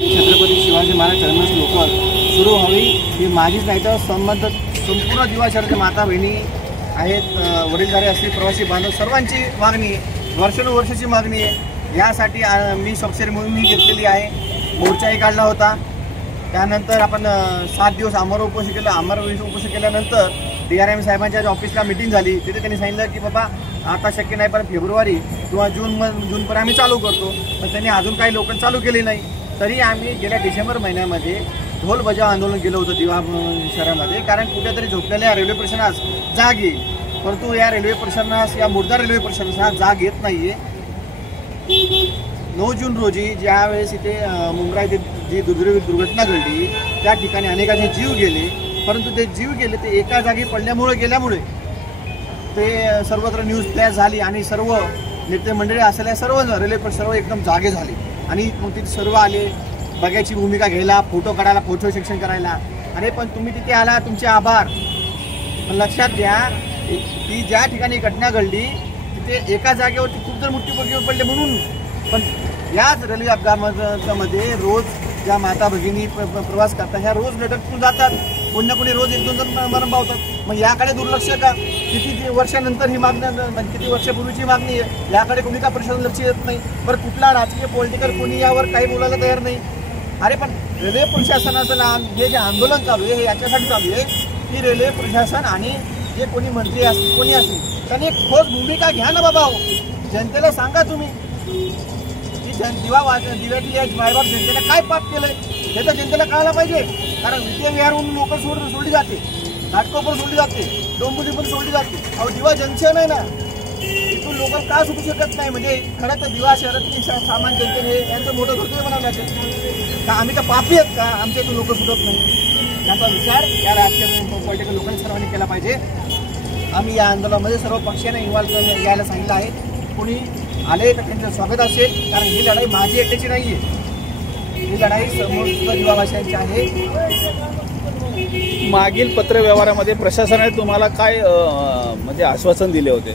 Chhatrapati Shivaji Maharaj terminus local सुरू व्हावी ही माझीच नाही तर संपूर्ण दिवा शहराच्या माता बहिणी आहेत, वडीलधारे असतील, प्रवासी बांधव सर्वांची मागणी आहे, वर्षानुवर्षाची मागणी आहे। यासाठी मी स्वाक्षरी मोहीम घेतलेली आहे, मोर्चाही काढला होता। त्यानंतर आपण 7 दिवस आमरण उपोषण केलं। आमरण उपोषण केल्यानंतर DRM साहेबांच्या ऑफिसला मीटिंग झाली। तिथे त्यांनी सांगितलं की बाबा आता शक्य नाही, पण फेब्रुवारी किंवा जूनपर्यंत आम्ही चालू करतो। पण त्यांनी अजून काही लोक चालू केली नाही। तरी आम्ही गेल्या डिसेंबर महिन्यामध्ये ढोल बजाव आंदोलन केलं होतं दिवा शहरामध्ये, कारण कुठेतरी झोपलेल्या रेल्वे प्रशासनास जाग येईल, परंतु या रेल्वे प्रशासनास, या मुर्दा रेल्वे प्रशासनास जाग येत नाही आहे। 9 जून रोजी ज्यावेळेस इथे मुंब्रा येथे जी दुर्घटना घडली त्या ठिकाणी अनेकांचे जीव गेले, परंतु ते जीव गेले ते एका जागी गेल्यामुळे ते सर्वत्र न्यूज फ्लॅश झाली आणि सर्व नेते मंडळी असलेल्या सर्व एकदम जागे झाले आणि मग तिथे सर्व आले बघायची भूमिका घ्यायला, फोटो काढायला, फोटो सेक्शन करायला। अरे पण तुम्ही तिथे आला, तुमचे आभार। पण लक्षात घ्या की ज्या ठिकाणी घटना घडली तिथे एका जागेवरती खूप जण मृत्यू पडले म्हणून, पण याच रेल्वे अपघातामध्ये रोज ज्या माता भगिनी प्रवास करतात ह्या रोज लटकून जातात, कोणी ना कोणी रोज 1-2 जण मरण पावतात। मग याकडे दुर्लक्ष का? किती वर्षानंतर ही मागणी, किती वर्षापूर्वीची मागणी आहे, याकडे कोणी का प्रशासन लक्ष देत नाही? बरं कुठला राजकीय पॉलिटिकल कोणी यावर काही बोलायला तयार नाही। अरे पण रेल्वे प्रशासनाचं हे जे आंदोलन चालू आहे हे याच्यासाठी चालू आहे की रेल्वे प्रशासन आणि जे कोणी मंत्री असतील, कोणी असतील, त्यांनी एक ठोस भूमिका घ्या ना बाबा। जनतेला सांगा तुम्ही की दिव्याची या मायबाप जनतेला काय पाप केलंय हे तर जनतेला कळायला पाहिजे। कारण विद्या विहारहून लोक सोडली जाते, घाटकोपर सोडली जाते, डोंबिवली पण सोडली जाते। अहो दिवा जंक्शन आहे ना, इथून लोक का सुटू शकत नाही? म्हणजे खरं तर दिवा शहरातली सामान्य जनतेने यांचं मोठं धोरण बनावलं असेल का? आम्ही तर पापी आहेत का आमच्या इथून लोक सुटत नाही? याचा विचार या राजकीय पॉलिटिकल लोकांनी सर्वांनी केला पाहिजे। आम्ही या आंदोलनामध्ये सर्व पक्षांना इन्व्हॉल्व यायला सांगितलं आहे। कोणी आले तर त्यांचं स्वागत असेल, कारण ही लढाई माझी एकट्याची नाही आहे, ही लढाई समस्त दिवावासियांची आहे। मागील पत्रव्यवहारामध्ये प्रशासनाने तुम्हाला काय म्हणजे आश्वासन दिले होते?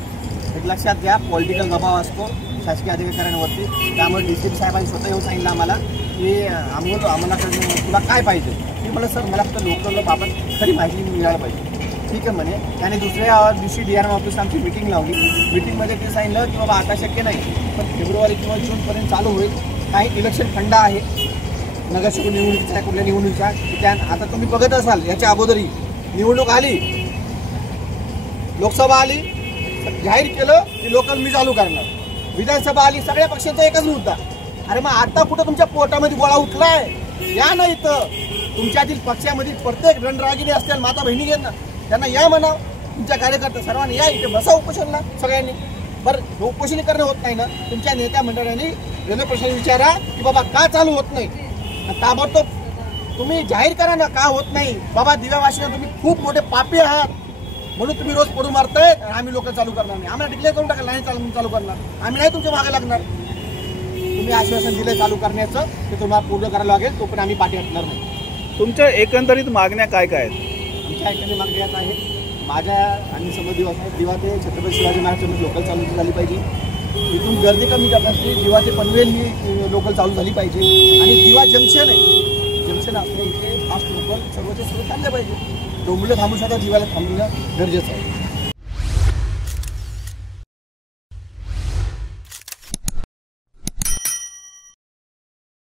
एक लक्षात घ्या, पॉलिटिकल दबाव असतो शासकीय अधिकाऱ्यांवरती, त्यामुळे DCP साहेबांनी स्वतः येऊन सांगितलं आम्हाला की आम्हाला तुला काय पाहिजे? मी म्हटलं सर मला फक्त लोकल बाबत खरी माहिती मिळायला पाहिजे। ठीक आहे म्हणे। त्याने दुसऱ्या दिवशी DRM ऑफिस आमची मीटिंग लावली। मीटिंगमध्ये ते सांगितलं की बाबा आता शक्य नाही, पण फेब्रुवारी किंवा जूनपर्यंत चालू होईल। काही इलेक्शन फंड आहे, नगरसेवक निवडणुकीचा, कुठल्या निवडणुकीचा, त्या आता तुम्ही बघत असाल याच्या अगोदरही निवडणूक आली, लोकसभा आली, जाहीर केलं की लोकल मी चालू करणार, विधानसभा आली, सगळ्या पक्षांचा एकच मुद्दा। अरे मग आता कुठं तुमच्या पोटामध्ये गोळा उठलाय? या ना इथं तुमच्यातील पक्षामध्ये प्रत्येक रणरागिणी असतील, माता बहिणी घेत ना, त्यांना या म्हणा, तुमच्या कार्यकर्ते सर्वांनी या इथे बसा उपोषणला सगळ्यांनी। बरं उपोषण करणं होत नाही ना, तुमच्या नेत्या मंडळांनी रेल्वे प्रशासन विचारा की बाबा का चालू होत नाही, ताबडतोब तुम्ही जाहीर करा ना का होत नाही। बाबा दिव्यावासियांना तुम्ही खूप मोठे पापी आहात म्हणून तुम्ही रोज पडू मारताय, आम्ही लोक चालू करणार नाही, आम्हाला डिक्लेअर करून टाका, नाही चालू करणार, आम्ही नाही तुमच्या मागे लागणार। तुम्ही आश्वासन दिलं चालू करण्याचं ते तुम्हाला पूर्ण करायला लागेल, तो पण आम्ही पाठी हटणार नाही। तुमच्या एकंदरीत मागण्या काय काय आहेत? आमच्या एकंदरीत मागण्या आहेत माझ्या आणि समज दिवा ते छत्रपती शिवाजी महाराज लोकल चालू झाली पाहिजे, इथून गर्दी कमी करण्यासाठी दिवा ते पनवेल ही लोकल चालू झाली पाहिजे, आणि दिवा जंक्शन आहे, जंक्शन असले इथे फास्ट लोकल सर्वचे सर्व थांबले पाहिजे। डोंबिवली थांबू शकतात, दिवाला थांबणं गरजेचं आहे।